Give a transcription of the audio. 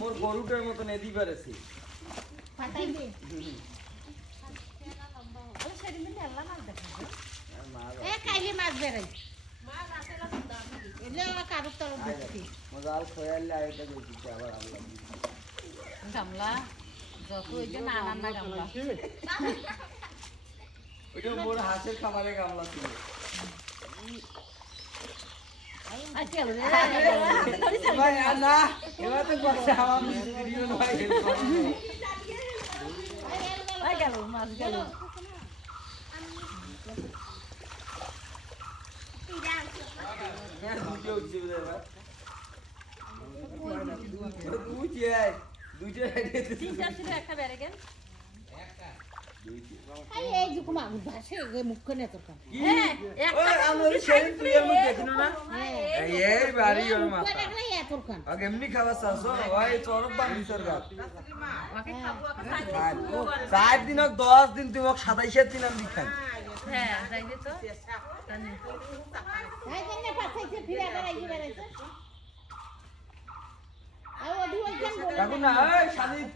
মোর গরুটার মতন এদি পারেছি ফাটাইবে এ কাইলে মাছ বেরাই এলে কারো তরফ দিচ্ছি মজাল খয়ালে আরেকটা দিচ্ছি আবার আল্লাহ গামলা যত ওই যে নানান না গামলা ওইটা মোর হাঁসের খাবারে গামলা ছিল আচ্ছা রে ভাই না এবার তো কথা আমার ভিডিও নয় আই গেল মাছ গেল দুটো উঠছে এবার দুইটা তিনটা ছিল একটা বেড়ে গেল এই এই যে কুমা ভাসে এ মুখ নে তোর কাম হ্যাঁ ওই আমি সেই তুই আমি দেখিনো না এই বাড়ি ওর মাথা দেখলে এ তোর কাম আগে এমনি খাবার চাচ্ছ ওই চরক বান ভিতর গাত ওকে খাবো ওকে 4 দিন 10 দিন তুমি 27 দিন আমি খাই হ্যাঁ যাইবে তো জানি এই জন্য পাঠাইছে ফিরে আবার আইবে বেরাইছে আর ওদি ওইখান বলে কাকু না এই শালি